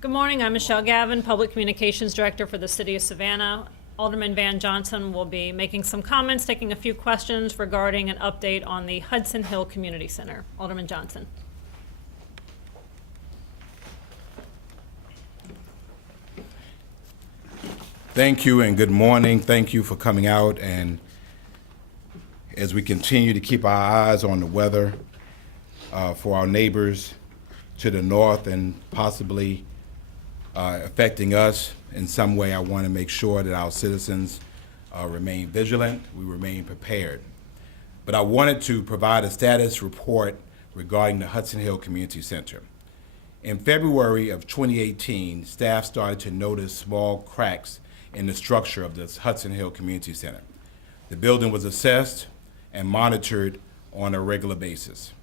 Good morning. I'm Michelle Gavin, Public Communications Director for the City of Savannah. Alderman Van Johnson will be making some comments, taking a few questions regarding an update on the Hudson Hill Community Center. Alderman Johnson. Thank you and good morning. Thank you for coming out, and as we continue to keep our eyes on the weather for our neighbors to the north and possibly affecting us in some way, I want to make sure that our citizens remain vigilant, we remain prepared. But I wanted to provide a status report regarding the Hudson Hill Community Center. In February of 2018, staff started to notice small cracks in the structure of this Hudson Hill Community Center. The building was assessed and monitored on a regular basis.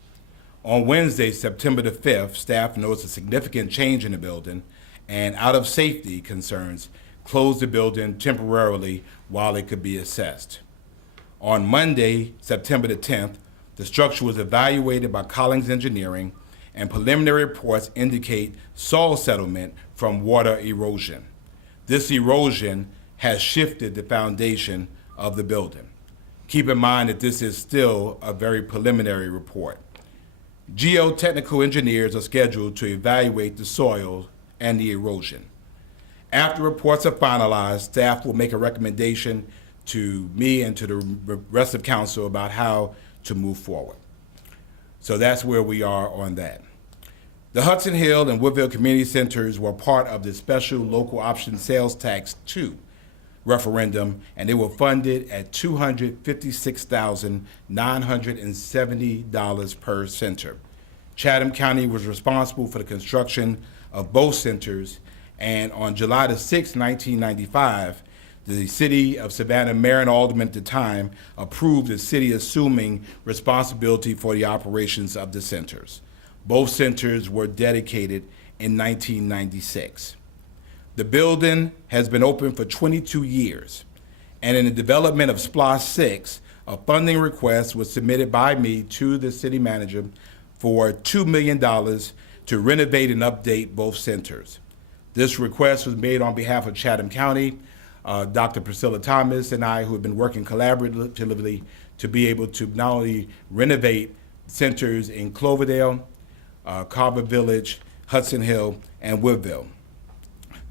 On Wednesday, September the 5th, staff noticed a significant change in the building and out of safety concerns, closed the building temporarily while it could be assessed. On Monday, September the 10th, the structure was evaluated by Collins Engineering and preliminary reports indicate soil settlement from water erosion. This erosion has shifted the foundation of the building. Keep in mind that this is still a very preliminary report. Geotechnical engineers are scheduled to evaluate the soil and the erosion. After reports are finalized, staff will make a recommendation to me and to the rest of council about how to move forward. So that's where we are on that. The Hudson Hill and Woodville Community Centers were part of the special local option sales tax 2 referendum, and they were funded at $256,970 per center. Chatham County was responsible for the construction of both centers, and on July the 6th, 1995, the City of Savannah Mayor and Alderman at the time approved the city assuming responsibility for the operations of the centers. Both centers were dedicated in 1996. The building has been open for 22 years, and in the development of SPLOST 6, a funding request was submitted by me to the city manager for $2 million to renovate and update both centers. This request was made on behalf of Chatham County, Dr. Priscilla Thomas and I, who have been working collaboratively to be able to not only renovate centers in Cloverdale, Carver Village, Hudson Hill, and Woodville.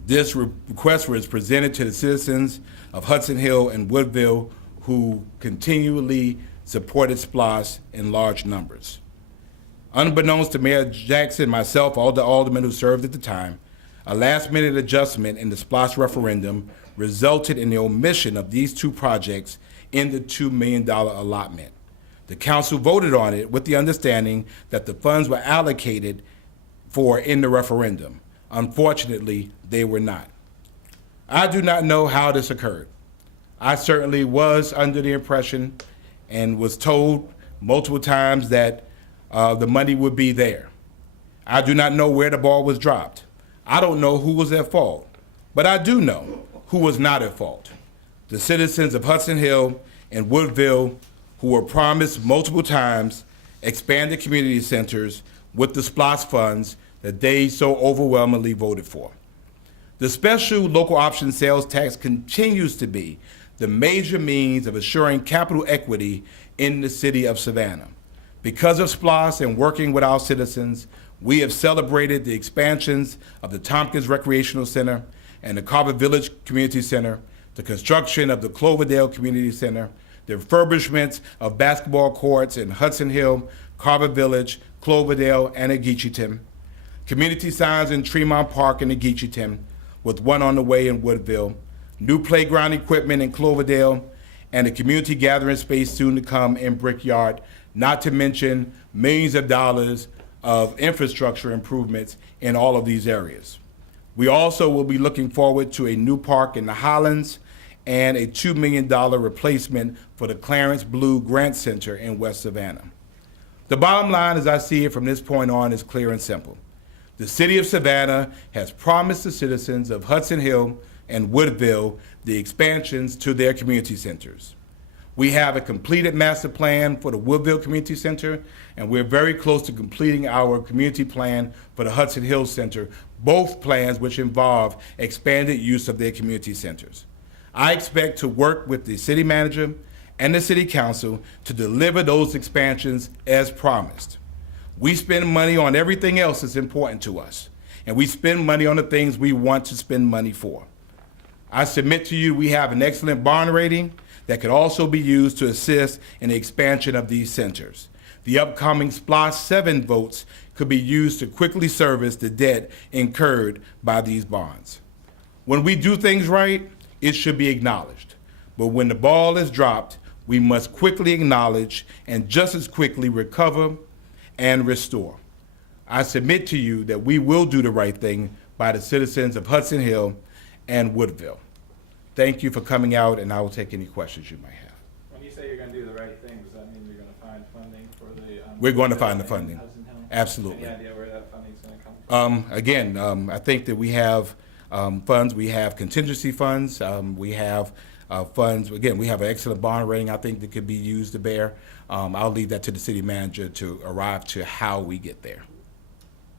This request was presented to the citizens of Hudson Hill and Woodville who continually supported SPLOST in large numbers. Unbeknownst to Mayor Jackson, myself, all the aldermen who served at the time, a last-minute adjustment in the SPLOST referendum resulted in the omission of these two projects in the $2 million allotment. The council voted on it with the understanding that the funds were allocated for in the referendum. Unfortunately, they were not. I do not know how this occurred. I certainly was under the impression and was told multiple times that the money would be there. I do not know where the ball was dropped. I don't know who was at fault, but I do know who was not at fault. The citizens of Hudson Hill and Woodville, who were promised multiple times expanded community centers with the SPLOST funds that they so overwhelmingly voted for. The special local option sales tax continues to be the major means of assuring capital equity in the city of Savannah. Because of SPLOST and working with our citizens, we have celebrated the expansions of the Tompkins Recreational Center and the Carver Village Community Center, the construction of the Cloverdale Community Center, the refurbishments of basketball courts in Hudson Hill, Carver Village, Cloverdale, and Ageecheaton, community signs in Tremont Park and Ageecheaton, with one on the way in Woodville, new playground equipment in Cloverdale, and a community gathering space soon to come in Brickyard, not to mention millions of dollars of infrastructure improvements in all of these areas. We also will be looking forward to a new park in the Highlands and a $2 million replacement for the Clarence Blue Grant Center in West Savannah. The bottom line, as I see it from this point on, is clear and simple. The city of Savannah has promised the citizens of Hudson Hill and Woodville the expansions to their community centers. We have a completed master plan for the Woodville Community Center, and we're very close to completing our community plan for the Hudson Hill Center, both plans which involve expanded use of their community centers. I expect to work with the city manager and the city council to deliver those expansions as promised. We spend money on everything else that's important to us, and we spend money on the things we want to spend money for. I submit to you we have an excellent bond rating that could also be used to assist in the expansion of these centers. The upcoming SPLOST 7 votes could be used to quickly service the debt incurred by these bonds. When we do things right, it should be acknowledged. But when the ball is dropped, we must quickly acknowledge and just as quickly recover and restore. I submit to you that we will do the right thing by the citizens of Hudson Hill and Woodville. Thank you for coming out, and I will take any questions you might have. When you say you're going to do the right thing, does that mean you're going to find funding for the? We're going to find the funding. Hudson Hill? Absolutely. Any idea where that funding's going to come from? Again, I think that we have funds. We have contingency funds. We have funds. Again, we have an excellent bond rating, I think, that could be used to bear. I'll leave that to the city manager to arrive to how we get there.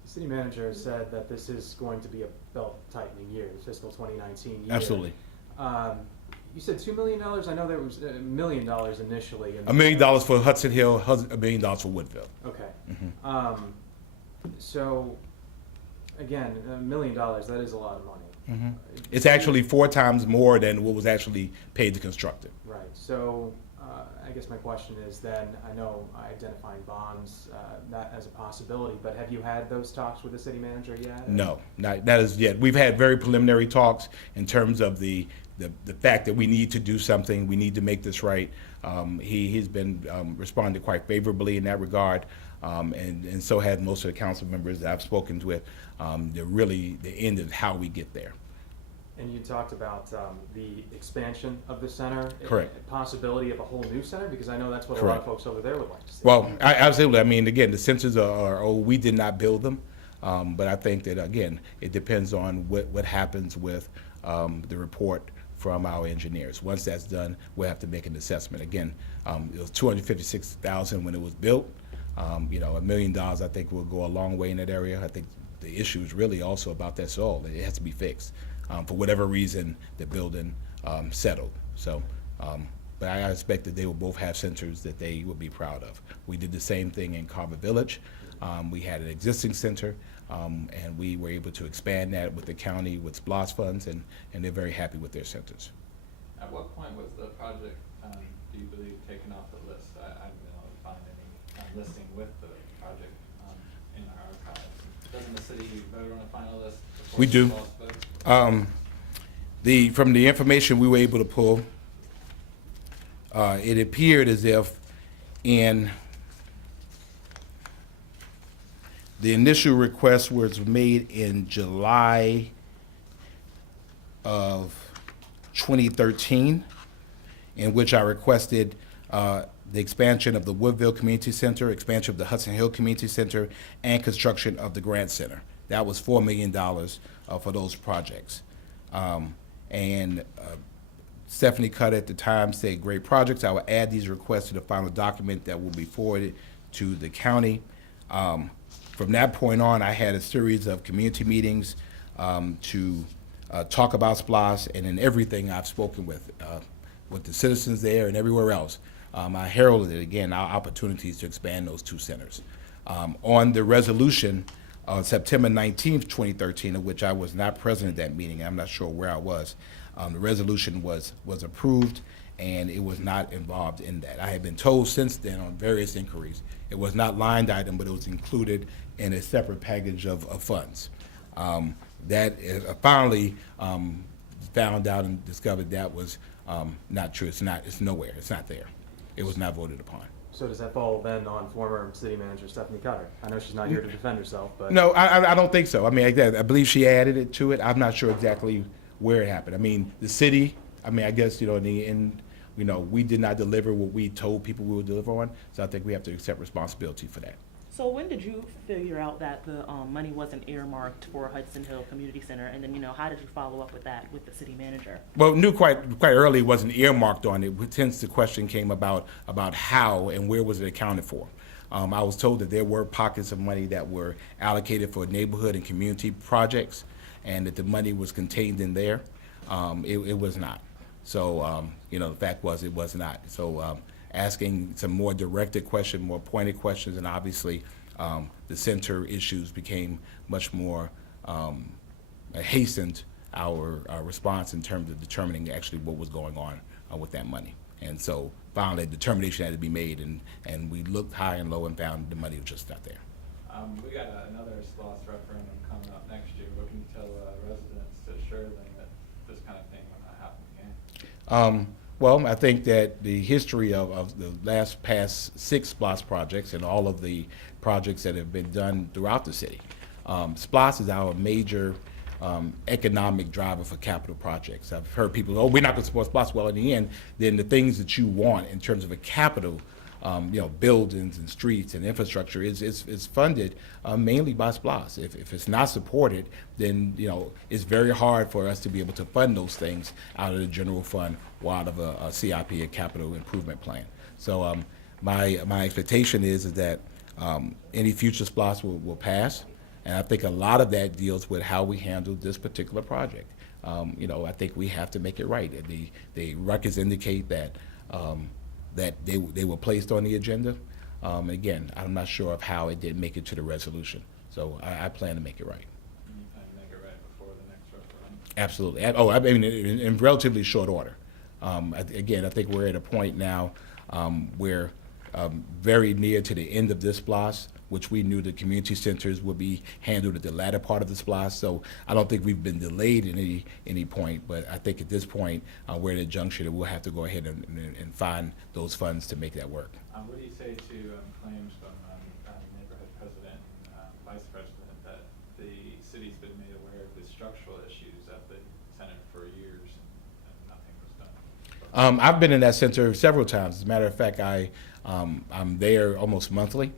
The city manager said that this is going to be a belt-tightening year, the fiscal 2019 year. Absolutely. You said $2 million? I know there was $1 million initially. $1 million for Hudson Hill, $1 million for Woodville. Okay. So, again, $1 million, that is a lot of money. It's actually 4 times more than what was actually paid to construct it. Right. So, I guess my question is then, I know identifying bonds, that as a possibility, but have you had those talks with the city manager yet? No, not that is yet. We've had very preliminary talks in terms of the fact that we need to do something. We need to make this right. He's been responded quite favorably in that regard, and so have most of the council members that I've spoken with. They're really the end of how we get there. And you talked about the expansion of the center. Correct. A possibility of a whole new center, because I know that's what a lot Correct. of folks over there would like to see. Well, absolutely. I mean, again, the centers are old. We did not build them, but I think that, again, it depends on what happens with the report from our engineers. Once that's done, we'll have to make an assessment. Again, it was $256,000 when it was built. $1 million, I think, will go a long way in that area. I think the issue is really also about that soil. It has to be fixed. For whatever reason, the building settled. So, but I expect that they will both have centers that they will be proud of. We did the same thing in Carver Village. We had an existing center, and we were able to expand that with the county with SPLOST funds, and they're very happy with their centers. At what point was the project, do you believe, taken off the list? I haven't been able to find any listing with the project in our archives. Doesn't the city vote on a final list? We do. From the information we were able to pull, it appeared as if in the initial request was made in July of 2013, in which I requested the expansion of the Woodville Community Center, expansion of the Hudson Hill Community Center, and construction of the Grant Center. That was $4 million for those projects. Stephanie Cutter at the time said, great projects. I will add these requests to the final document that will be forwarded to the county. From that point on, I had a series of community meetings to talk about SPLOST, and in everything I've spoken with the citizens there and everywhere else, I heralded, again, our opportunities to expand those 2 centers. On the resolution on September 19th, 2013, of which I was not present at that meeting, I'm not sure where I was, the resolution was approved, and it was not involved in that. I have been told since then on various inquiries, it was not line item, but it was included in a separate package of funds. That finally found out and discovered that was not true. It's nowhere. It's not there. It was not voted upon. So does that fall then on former city manager Stephanie Cutter? I know she's not here to defend herself, but... No, I don't think so. I mean, I believe she added it to it. I'm not sure exactly where it happened. I mean, the city, I guess, in the end, we did not deliver what we told people we would deliver on, so I think we have to accept responsibility for that. So when did you figure out that the money wasn't earmarked for Hudson Hill Community Center, and then how did you follow up with that with the city manager? Well, knew quite early it wasn't earmarked on it. Hence the question came about how and where was it accounted for. I was told that there were pockets of money that were allocated for neighborhood and community projects, and that the money was contained in there. It was not. So, the fact was it was not. So asking some more directed questions, more pointed questions, and obviously the center issues became much more hastened our response in terms of determining actually what was going on with that money. And so finally, a determination had to be made, and we looked high and low and found the money was just not there. We got another SLOSS referendum coming up next year. What can you tell residents to assure them that this kind of thing will not happen again? Well, I think that the history of the past 6 SPLOSS projects and all of the projects that have been done throughout the city, SPLOSS is our major economic driver for capital projects. I've heard people, oh, we're not going to support SPLOSS. Well, in the end, then the things that you want in terms of a capital, buildings and streets and infrastructure is funded mainly by SPLOSS. If it's not supported, then it's very hard for us to be able to fund those things out of the general fund or out of a CIP, a capital improvement plan. So my expectation is that any future SPLOSS will pass. And I think a lot of that deals with how we handle this particular project. I think we have to make it right. The records indicate that they were placed on the agenda. Again, I'm not sure of how it didn't make it to the resolution. So I plan to make it right. You plan to make it right before the next referendum? Absolutely. Oh, I mean, in relatively short order. Again, I think we're at a point now where very near to the end of this SPLOSS, which we knew the community centers would be handled at the latter part of the SPLOSS. So I don't think we've been delayed in any point, but I think at this point we're at a juncture that we'll have to go ahead and find those funds to make that work. What do you say to claims from neighborhood president and vice president that the city's been made aware of the structural issues at the center for years and nothing was done? I've been in that center several times. As a matter of fact, I'm there almost monthly.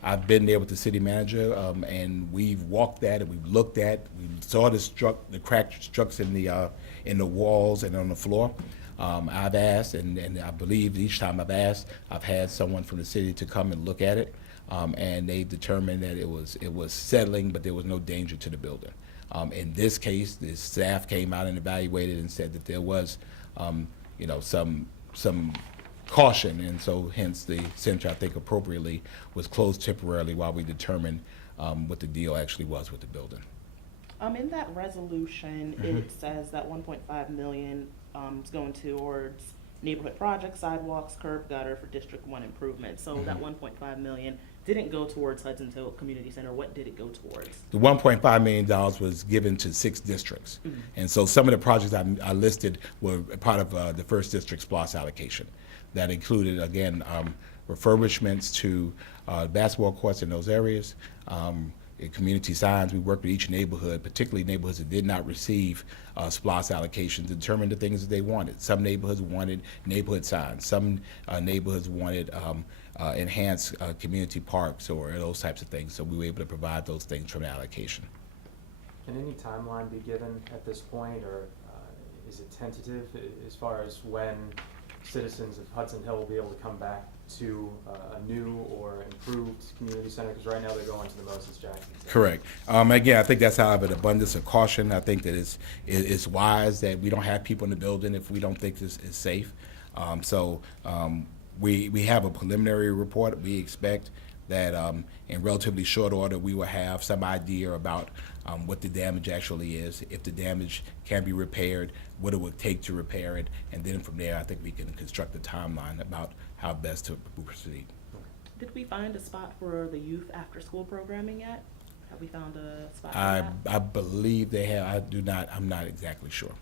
I've been there with the city manager, and we've walked that and we've looked at. We saw the cracked struts in the walls and on the floor. I've asked, and I believe each time I've asked, I've had someone from the city to come and look at it, and they determined that it was settling, but there was no danger to the building. In this case, the staff came out and evaluated and said that there was, some caution, and so hence the center, I think appropriately, was closed temporarily while we determined what the deal actually was with the building. In that resolution, it says that 1.5 million is going towards neighborhood projects, sidewalks, curb gutter for District 1 improvements. So that 1.5 million didn't go towards Hudson Hill Community Center. What did it go towards? The $1.5 million was given to 6 districts. And so some of the projects I listed were part of the first district's SPLOSS allocation. That included, again, refurbishments to basketball courts in those areas, community signs. We worked with each neighborhood, particularly neighborhoods that did not receive SPLOSS allocations, to determine the things that they wanted. Some neighborhoods wanted neighborhood signs. Some neighborhoods wanted enhanced community parks or those types of things. So we were able to provide those things from the allocation. Can any timeline be given at this point, or is it tentative as far as when citizens of Hudson Hill will be able to come back to a new or improved community center? Because right now they're going to the Moses Jackson Center. Correct. Again, I think that's out of an abundance of caution. I think that it's wise that we don't have people in the building if we don't think this is safe. We have a preliminary report. We expect that in relatively short order we will have some idea about what the damage actually is, if the damage can be repaired, what it would take to repair it, and then from there I think we can construct a timeline about how best to proceed. Did we find a spot for the youth after-school programming yet? Have we found a spot for that? I believe they have. I'm not exactly sure.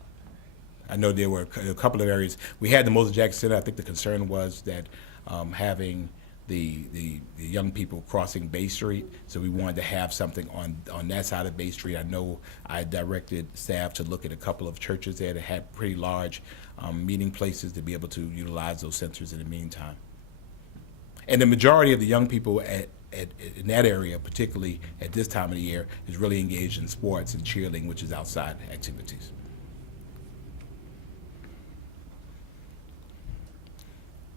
I know there were a couple of areas. We had the Moses Jackson Center. I think the concern was that having the young people crossing Bay Street, so we wanted to have something on that side of Bay Street. I know I directed staff to look at a couple of churches there that had pretty large meeting places to be able to utilize those centers in the meantime. And the majority of the young people in that area, particularly at this time of the year, is really engaged in sports and cheerleading, which is outside activities.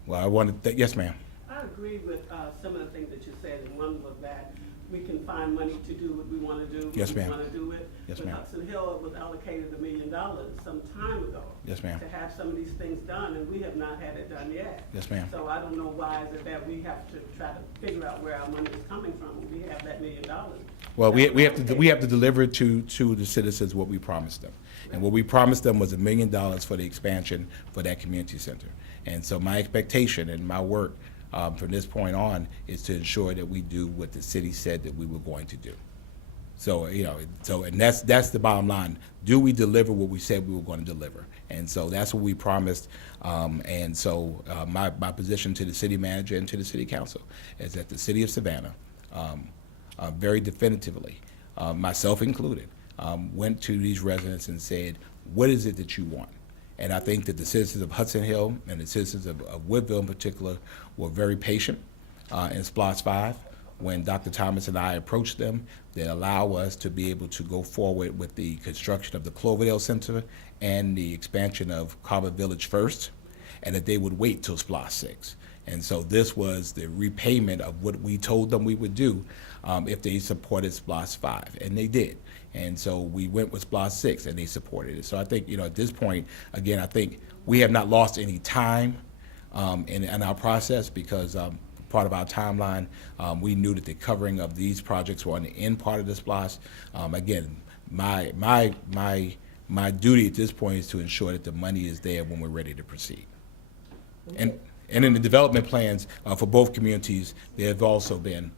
Well, I wanted to, yes, ma'am. I agree with some of the things that you said, and one was that we can find money to do what we want to do. Yes, when ma'am. we want to do it. Yes, But ma'am. Hudson Hill was allocated $1 million some time ago. Yes, ma'am. To have some of these things done, and we have not had it done yet. Yes, ma'am. So I don't know why is it that we have to try to figure out where our money is coming from when we have that $1 million. Well, we have to deliver to the citizens what we promised them. And what we promised them was $1 million for the expansion for that community center. And so my expectation and my work from this point on is to ensure that we do what the city said that we were going to do. So, and that's the bottom line. Do we deliver what we said we were going to deliver? And so that's what we promised. And so my position to the city manager and to the city council is that the city of Savannah very definitively, myself included, went to these residents and said, what is it that you want? And I think that the citizens of Hudson Hill and the citizens of Woodville in particular were very patient in SPLOST 5. When Dr. Thomas and I approached them, they allow us to be able to go forward with the construction of the Cloverdale Center and the expansion of Carver Village first, and that they would wait till SPLOST 6. And so this was the repayment of what we told them we would do if they supported SPLOST 5, and they did. And so we went with SPLOST 6, and they supported it. So I think, at this point, again, I think we have not lost any time in our process because part of our timeline, we knew that the covering of these projects were on the end part of the SPLOST. Again, my duty at this point is to ensure that the money is there when we're ready to proceed. And in the development plans for both communities, there have also been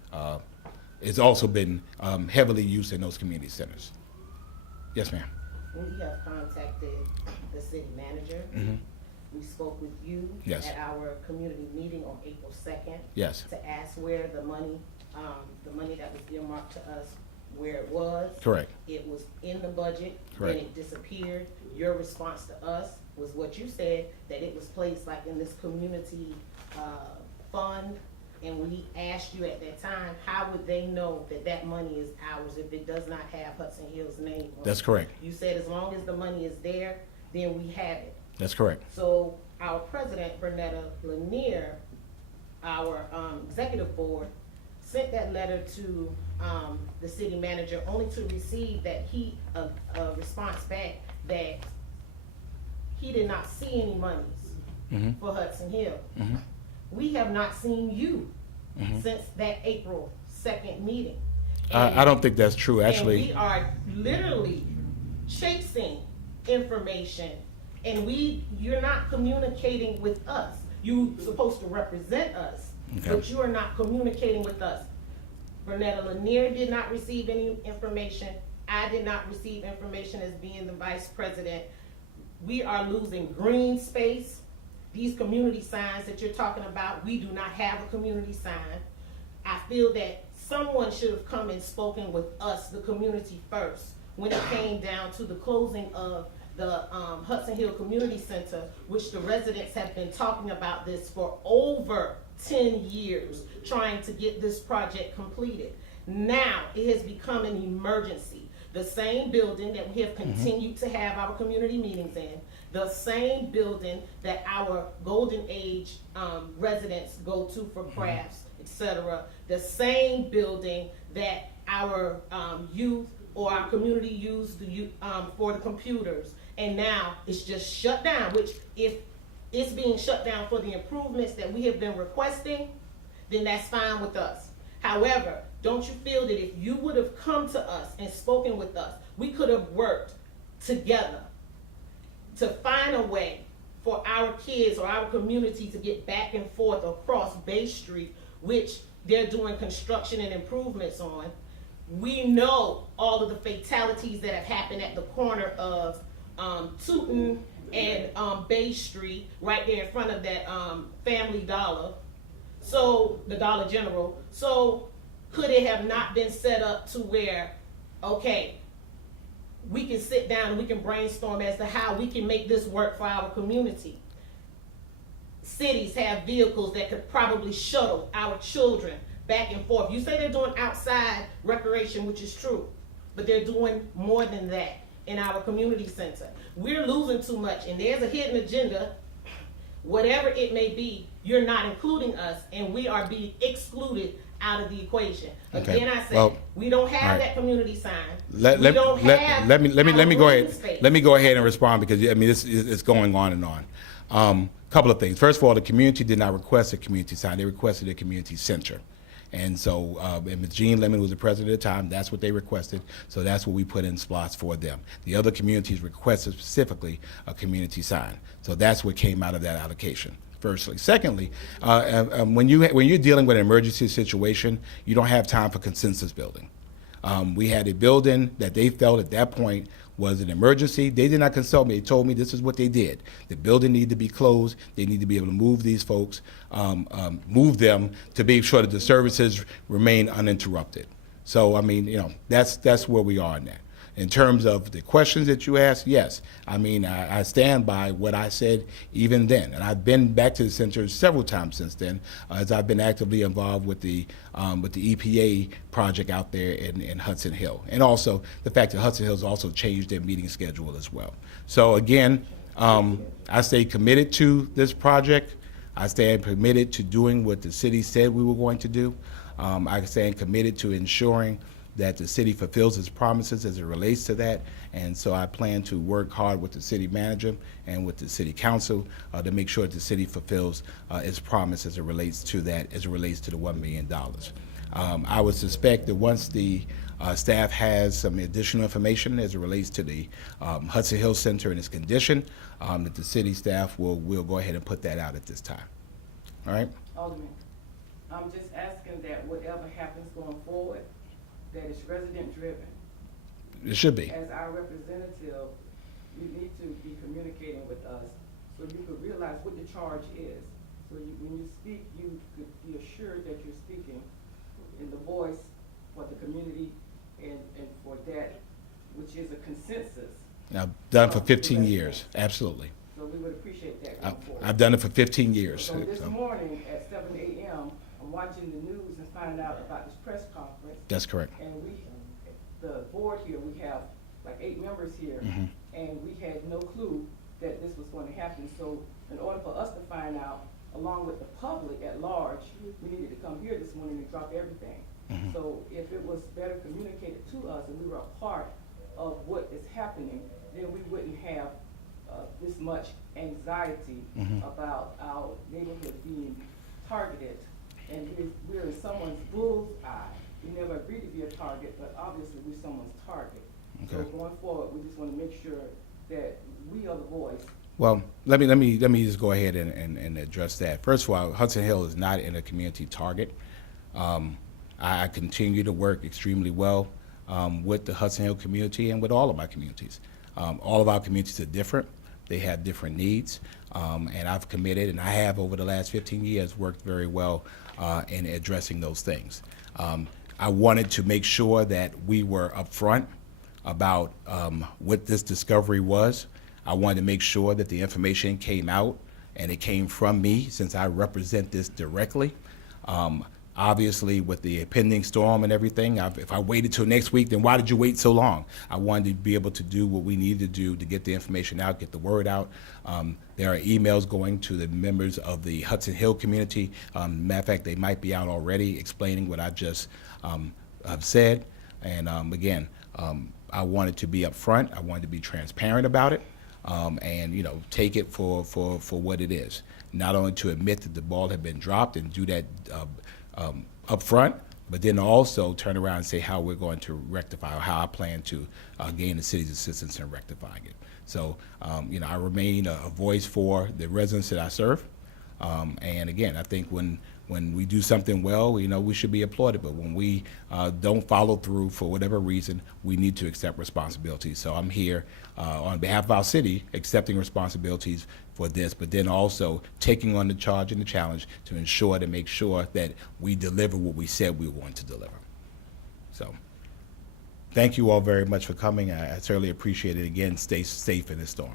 heavily used in those community centers. Yes, ma'am. We have contacted the city manager. Mm-hmm. We spoke with you Yes. at our community meeting on April 2nd. Yes. To ask where the money that was earmarked to us, where it was. Correct. It was in the budget. Correct. Then it disappeared. Your response to us was what you said, that it was placed like in this community fund. And we asked you at that time, how would they know that that money is ours if it does not have Hudson Hill's name on it? That's correct. You said as long as the money is there, then we have it. That's correct. So our president, Bernetta Lanier, our executive board, sent that letter to the city manager only to receive that a response back that he did not see any monies for Hudson Hill. Mm-hmm. We have not seen you since that April 2nd meeting. I don't think that's true, actually. And we are literally chasing information, and you're not communicating with us. You're supposed to represent us, Okay. but you are not communicating with us. Bernetta Lanier did not receive any information. I did not receive information as being the vice president. We are losing green space. These community signs that you're talking about, we do not have a community sign. I feel that someone should have come and spoken with us, the community, first, when it came down to the closing of the Hudson Hill Community Center, which the residents have been talking about this for over 10 years, trying to get this project completed. Now, it has become an emergency. The same building that we have continued to have our community meetings in, the same building that our Golden Age residents go to for crafts, etc. The same building that our youth or our community use for the computers. And now it's just shut down, which if it's being shut down for the improvements that we have been requesting, then that's fine with us. However, don't you feel that if you would have come to us and spoken with us, we could have worked together to find a way for our kids or our community to get back and forth across Bay Street, which they're doing construction and improvements on. We know all of the fatalities that have happened at the corner of Tootin and Bay Street, right there in front of that Family Dollar, so the Dollar General. So could it have not been set up to where, okay, we can sit down and we can brainstorm as to how we can make this work for our community? Cities have vehicles that could probably shuttle our children back and forth. You say they're doing outside recreation, which is true, but they're doing more than that in our community center. We're losing too much, and there's a hidden agenda, whatever it may be, you're not including us, and we are being excluded out of the equation. Okay. Again, I said, Well, we don't have all right. that community sign. Let We don't have me go our ahead. green space. Let me go ahead and respond, because I mean this is going on and on. Couple of things. First of all, the community did not request a community sign; they requested a community center. And so, and Ms. Jean Lemon was the president at the time. That's what they requested. So that's what we put in slots for them. The other communities requested specifically a community sign. So that's what came out of that allocation. Firstly, secondly, when you're dealing with an emergency situation, you don't have time for consensus building. We had a building that they felt at that point was an emergency. They did not consult me. They told me this is what they did. The building needed to be closed. They need to be able to move these folks, move them to be sure that the services remain uninterrupted. So, I mean, you know, that's where we are in that. In terms of the questions that you asked, yes. I mean, I stand by what I said even then. And I've been back to the center several times since then, as I've been actively involved with the EPA project out there in Hudson Hill. And also the fact that Hudson Hill's also changed their meeting schedule as well. So again, I stay committed to this project. I stand committed to doing what the city said we were going to do. I stand committed to ensuring that the city fulfills its promises as it relates to that. And so I plan to work hard with the city manager and with the city council to make sure that the city fulfills its promise as it relates to that, as it relates to the $1 million. I would suspect that once the staff has some additional information as it relates to the Hudson Hill Center and its condition, that the city staff will go ahead and put that out at this time. All right? Alderman, I'm just asking that whatever happens going forward, that it's resident driven. It should be. As our representative, you need to be communicating with us so you could realize what the charge is. So when you speak, you could be assured that you're speaking in the voice for the community and for that, which is a consensus. I've done it for 15 years, absolutely. So we would appreciate that going forward. I've done it for 15 years. So this morning at 7 a.m., I'm watching the news and finding out about this press conference. That's correct. And the board here, we have like 8 members here, and we had no clue that this was going to happen. So in order for us to find out, along with the public at large, we needed to come here this morning and drop everything. So if it was better communicated to us and we were a part of what is happening, then we wouldn't have this much anxiety about our neighborhood being targeted. And we're in someone's bullseye. We never agreed to be a target, but obviously we're someone's target. Okay. So going forward, we just want to make sure that we are the voice. Well, let me just go ahead and address that. First of all, Hudson Hill is not in a community target. I continue to work extremely well with the Hudson Hill community and with all of my communities. All of our communities are different. They have different needs, and I've committed, and I have over the last 15 years worked very well in addressing those things. I wanted to make sure that we were upfront about what this discovery was. I wanted to make sure that the information came out and it came from me, since I represent this directly. Obviously, with the impending storm and everything, if I waited till next week, then why did you wait so long? I wanted to be able to do what we needed to do to get the information out, get the word out. There are emails going to the members of the Hudson Hill community. Matter of fact, they might be out already explaining what I just have said. And again, I wanted to be upfront. I wanted to be transparent about it, and take it for what it is. Not only to admit that the ball had been dropped and do that up front, but then also turn around and say how we're going to rectify, or how I plan to gain the city's assistance in rectifying it. So, I remain a voice for the residents that I serve. And again, I think when we do something well, we should be applauded. But when we don't follow through for whatever reason, we need to accept responsibility. So I'm here on behalf of our city, accepting responsibilities for this, but then also taking on the charge and the challenge to ensure to make sure that we deliver what we said we were going to deliver. So thank you all very much for coming. I certainly appreciate it. Again, stay safe in this storm.